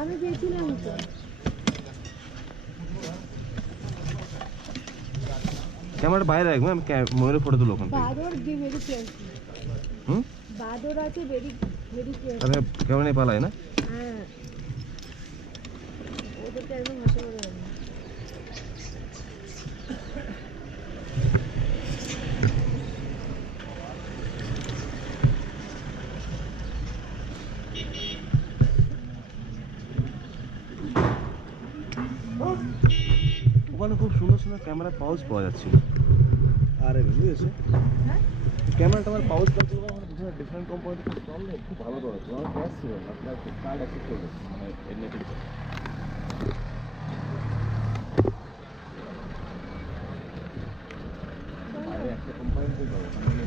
আমি গেছিলাম তো। ক্যামেরাটা বাইরে রাখবো, আমি ময়ূরের ফটো তুলো ওখান থেকে। বাদর ভেরি কেয়ারফুল। হুম, বাদর আছে ভেরি কেয়ারফুল। আরে ক্যামেরা নিয়ে পালায় না। হ্যাঁ, ওদেরকে একদম হাসে করে দেবে। ওখানে খুব সুন্দর সুন্দর ক্যামেরা পাউচ পাওয়া যাচ্ছিল। আরে বুঝেছে হ্যাঁ, ক্যামেরাটা আমার পাউচ পাচ্ছিল, মানে বিভিন্ন ডিফারেন্ট কোম্পানিতে খুব কম নেই, খুব ভালো প্রোডাক্ট। আমার ক্যাশ ছিল না, আপনার কার্ড অ্যাক্সেস করবে মানে এমনি। বাইরে একটা কোম্পানিতে যাবো, আমি